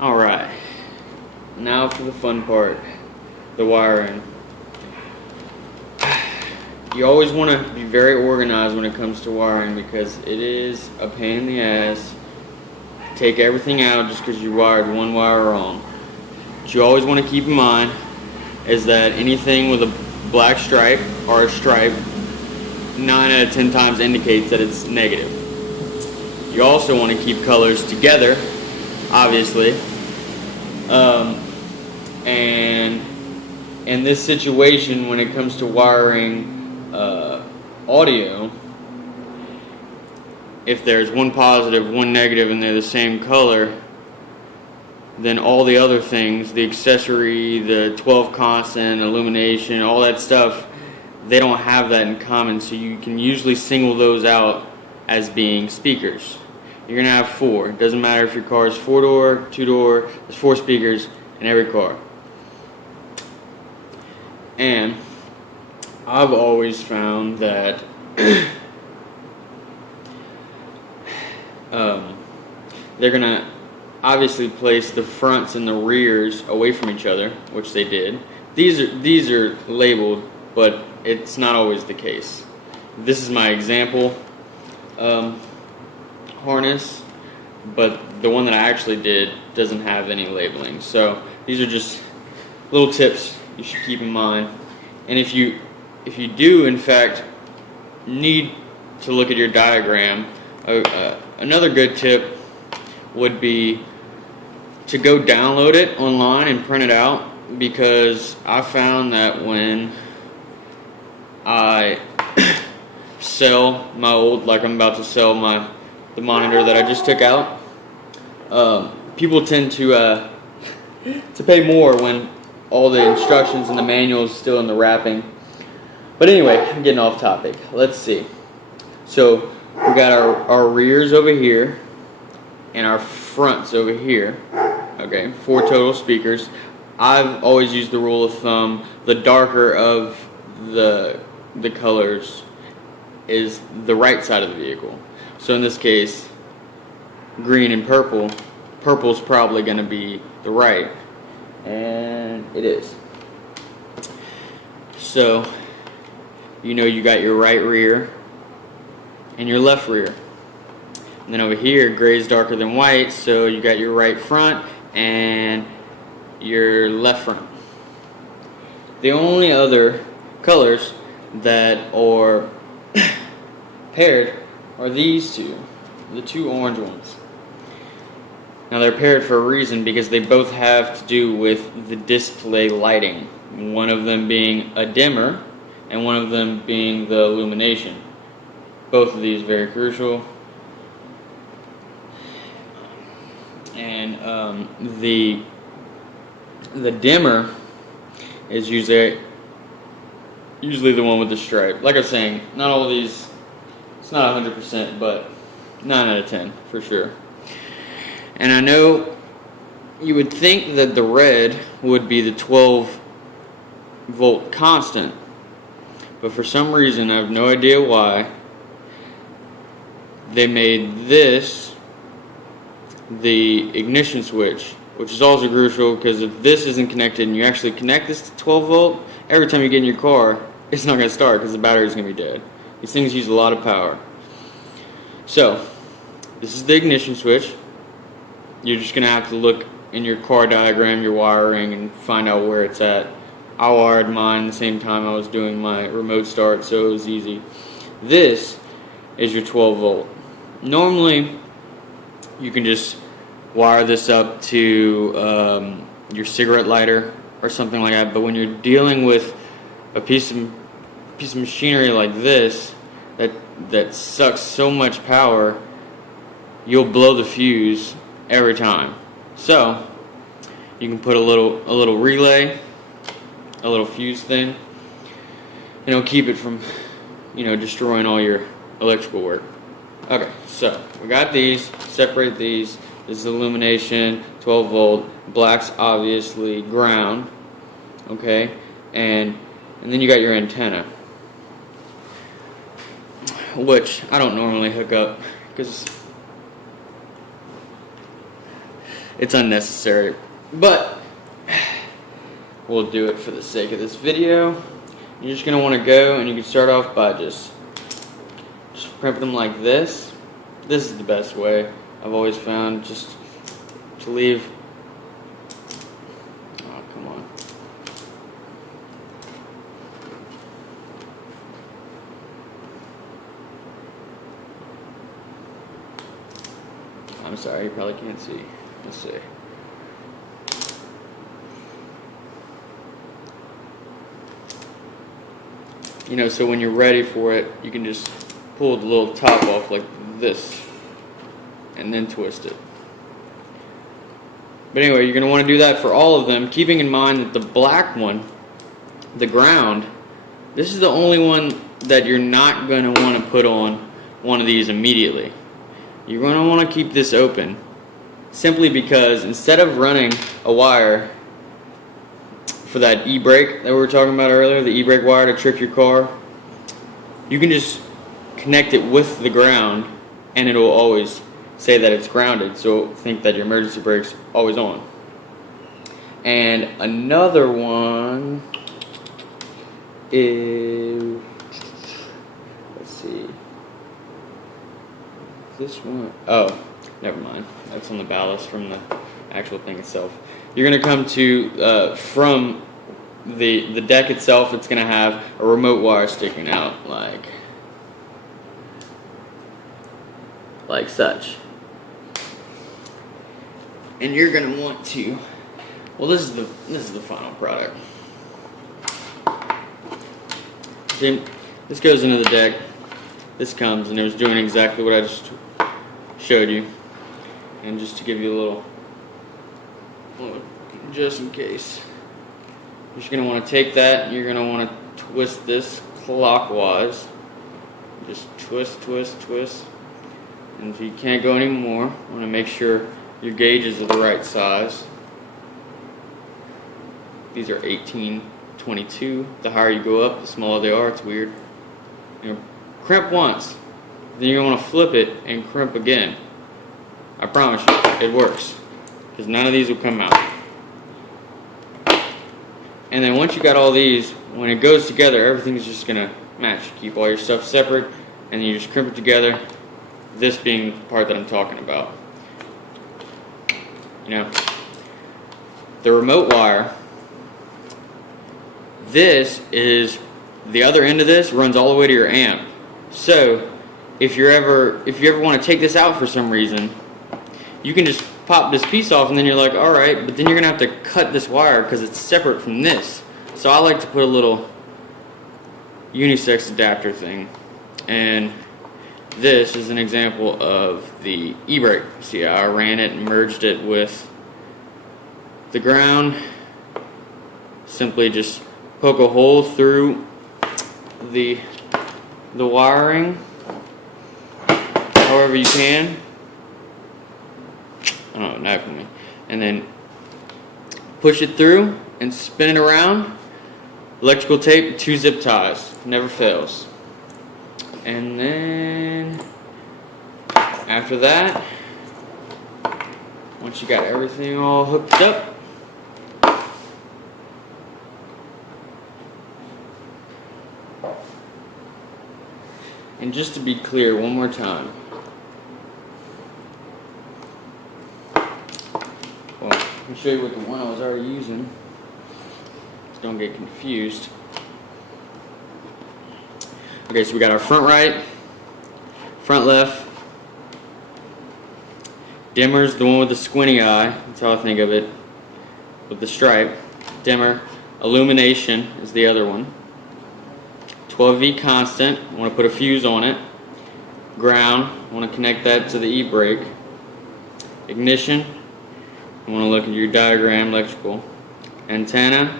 Alright, now for the fun part, the wiring. You always want to be very organized when it comes to wiring because it is a pain in the ass to take everything out just because you wired one wire wrong. What you always want to keep in mind is that anything with a black stripe or a stripe 9 out of 10 times indicates that it's negative. You also want to keep colors together, obviously. And in this situation, when it comes to wiring audio, if there's one positive, one negative, and they're the same color, then all the other things, the accessory, the 12 constant, illumination, all that stuff, they don't have that in common, so you can usually single those out as being speakers. You're going to have 4. It doesn't matter if your car is 4-door, 2-door, there's 4 speakers in every car. And I've always found that they're going to obviously place the fronts and the rears away from each other, which they did. These are labeled, but it's not always the case. This is my example harness, but the one that I actually did doesn't have any labeling. So these are just little tips you should keep in mind. And if you do in fact need to look at your diagram, another good tip would be to go download it online and print it out, because I found that when I sell my old, like I'm about to sell the monitor that I just took out, people tend to pay more when all the instructions and the manual is still in the wrapping. But anyway, I'm getting off topic. Let's see. So we got our rears over here and our fronts over here. Okay, 4 total speakers. I've always used the rule of thumb: the darker of the colors is the right side of the vehicle. So in this case, green and purple. Purple's probably going to be the right, and it is. So you got your right rear and your left rear. And then over here, gray is darker than white, so you got your right front and your left front. The only other colors that are paired are these two, the 2 orange ones. Now they're paired for a reason, because they both have to do with the display lighting. One of them being a dimmer and one of them being the illumination. Both of these very crucial. And the dimmer is usually the one with the stripe. Like I was saying, not all of these, it's not 100%, but 9 out of 10 for sure. And I know you would think that the red would be the 12-volt constant, but for some reason, I have no idea why, they made this the ignition switch, which is also crucial, because if this isn't connected and you actually connect this to 12-volt, every time you get in your car, it's not going to start because the battery is going to be dead. These things use a lot of power. So, this is the ignition switch. You're just going to have to look in your car diagram, your wiring, and find out where it's at. I wired mine the same time I was doing my remote start, so it was easy. This is your 12-volt. Normally, you can just wire this up to your cigarette lighter or something like that, but when you're dealing with a piece of machinery like this that sucks so much power, you'll blow the fuse every time. So you can put a little relay, a little fuse thing, and it'll keep it from destroying all your electrical work. Okay, so we got these. Separate these. This is illumination, 12-volt. Black's obviously ground. Okay, and then you got your antenna, which I don't normally hook up because it's unnecessary. But we'll do it for the sake of this video. You're just gonna want to go, and you can start off by just crimping them like this. This is the best way I've always found, just to leave. Oh, come on. I'm sorry, you probably can't see. Let's see. You know, so when you're ready for it, you can just pull the little top off like this and then twist it. But anyway, you're going to want to do that for all of them, keeping in mind that the black one, the ground, this is the only one that you're not going to want to put on one of these immediately. You're going to want to keep this open, simply because instead of running a wire for that e-brake that we were talking about earlier, the e-brake wire to trick your car, you can just connect it with the ground and it will always say that it's grounded, so think that your emergency brake's always on. And another one is, let's see, this one, oh, never mind, that's on the ballast from the actual thing itself. You're going to come to, from the deck itself, it's going to have a remote wire sticking out like such. And you're going to want to, well, this is the final product. See, this goes into the deck, this comes, and it was doing exactly what I just showed you. And just to give you a little, just in case, you're just going to want to take that and you're going to want to twist this clockwise. Just twist, twist, twist. And if you can't go anymore, you want to make sure your gauges are the right size. These are 1822. The higher you go up, the smaller they are. It's weird. You know, crimp once, then you're going to want to flip it and crimp again. I promise you, it works, because none of these will come out. And then once you got all these, when it goes together, everything's just going to match. You keep all your stuff separate, and you just crimp it together, this being the part that I'm talking about. You know, the remote wire, this is, the other end of this runs all the way to your amp. So, if you ever want to take this out for some reason, you can just pop this piece off and then you're like, alright, but then you're going to have to cut this wire because it's separate from this. So I like to put a little unisex adapter thing. And this is an example of the e-brake. See, I ran it and merged it with the ground. Simply just poke a hole through the wiring however you can. Oh, knife me. And then push it through and spin it around. Electrical tape, 2 zip ties, never fails. And then after that, once you got everything all hooked up, and just to be clear one more time, well, let me show you what the one I was already using. Just don't get confused. Okay, so we got our front right, front left, dimmer's the one with the squinty eye, that's how I think of it, with the stripe, dimmer, illumination is the other one, 12V constant, I want to put a fuse on it, ground, I want to connect that to the e-brake, ignition, I want to look at your diagram, electrical, antenna,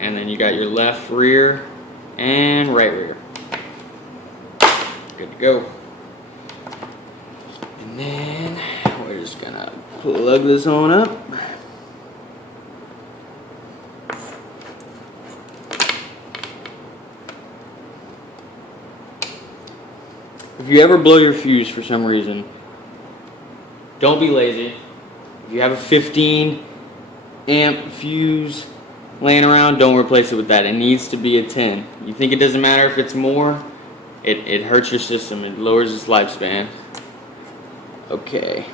and then you got your left rear and right rear. Good to go. And then we're just gonna plug this on up. If you ever blow your fuse for some reason, don't be lazy. If you have a 15 amp fuse laying around, don't replace it with that. It needs to be a 10. You think it doesn't matter if it's more? It hurts your system. It lowers its lifespan. Okay.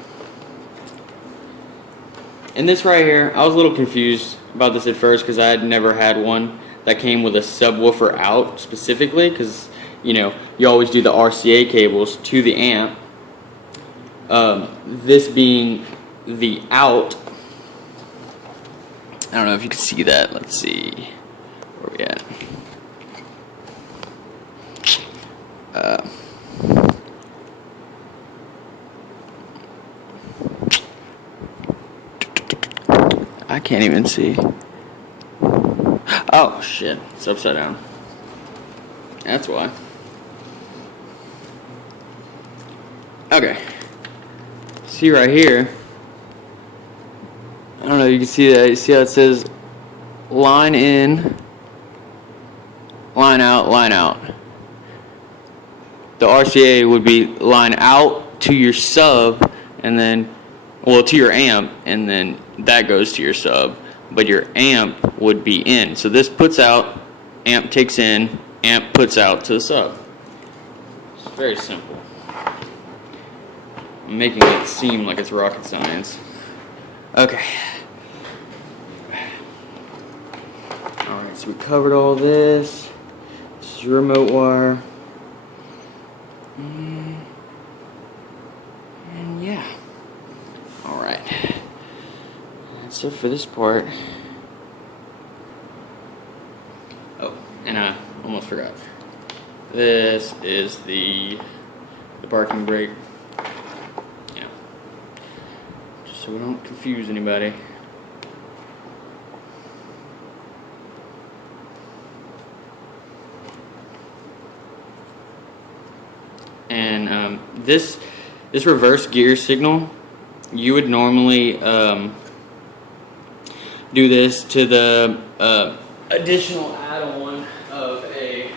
And this right here, I was a little confused about this at first because I had never had one that came with a subwoofer out specifically, because you know you always do the RCA cables to the amp. This being the out, I don't know if you can see that. Let's see where we at. I can't even see. Oh shit, it's upside down. That's why. Okay. See right here. I don't know if you can see that. You see how it says line in, line out, line out. The RCA would be line out to your sub, and then, well, to your amp, and then that goes to your sub. But your amp would be in. So this puts out, amp takes in, amp puts out to the sub. It's very simple. I'm making it seem like it's rocket science. Okay. Alright, so we covered all this. This is your remote wire. And yeah. Alright. That's it for this part. Oh, and I almost forgot. This is the parking brake. Yeah. Just so we don't confuse anybody. And this reverse gear signal, you would normally do this to the additional add-on of a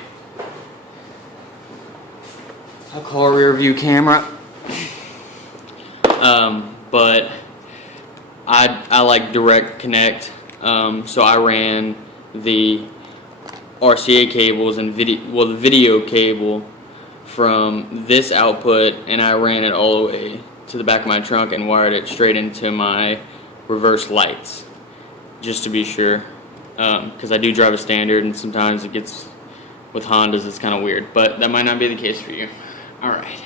car rear view camera. But I like direct connect, so I ran the RCA cables and the video cable from this output, and I ran it all the way to the back of my trunk and wired it straight into my reverse lights, just to be sure, because I do drive a standard, and sometimes it gets, with Hondas, it's kind of weird, but that might not be the case for you. Alright.